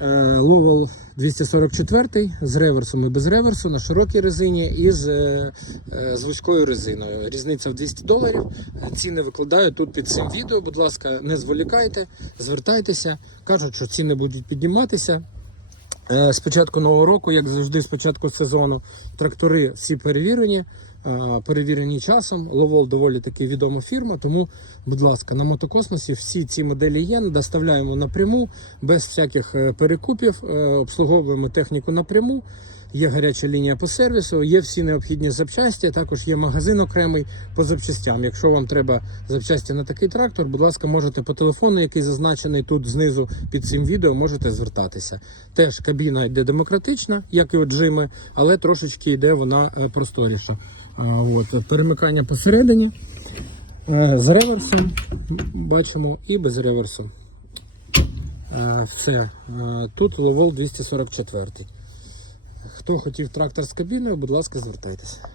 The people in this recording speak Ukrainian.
Ловел 244 з реверсом і без реверсу на широкій резині і з, е, е, з вузькою резиною. Різниця в 200 доларів. Е, Ціни викладаю тут під цим відео. Будь ласка, не зволікайте, звертайтеся. Кажуть, що ціни будуть підніматися. Е, З початку нового року, як завжди, з початку сезону, трактори всі перевірені, е, перевірені часом. Ловол доволі таки відома фірма. Тому, будь ласка, на мотокосмосі всі ці моделі є. Доставляємо напряму, без всяких е, перекупів, е, обслуговуємо техніку напряму. Є гаряча лінія по сервісу, є всі необхідні запчасті. Також є магазин окремий по запчастям. Якщо вам треба запчасті на такий трактор, будь ласка, можете по телефону, який зазначений тут знизу під цим відео, можете звертатися. Теж кабіна йде демократична, як і от джими, але трошечки йде вона е, просторіша. От перемикання посередині е, з реверсом бачимо і без реверсу. Е, Все. Тут ловол 244. Хто хотів трактор з кабіною, будь ласка, звертайтеся.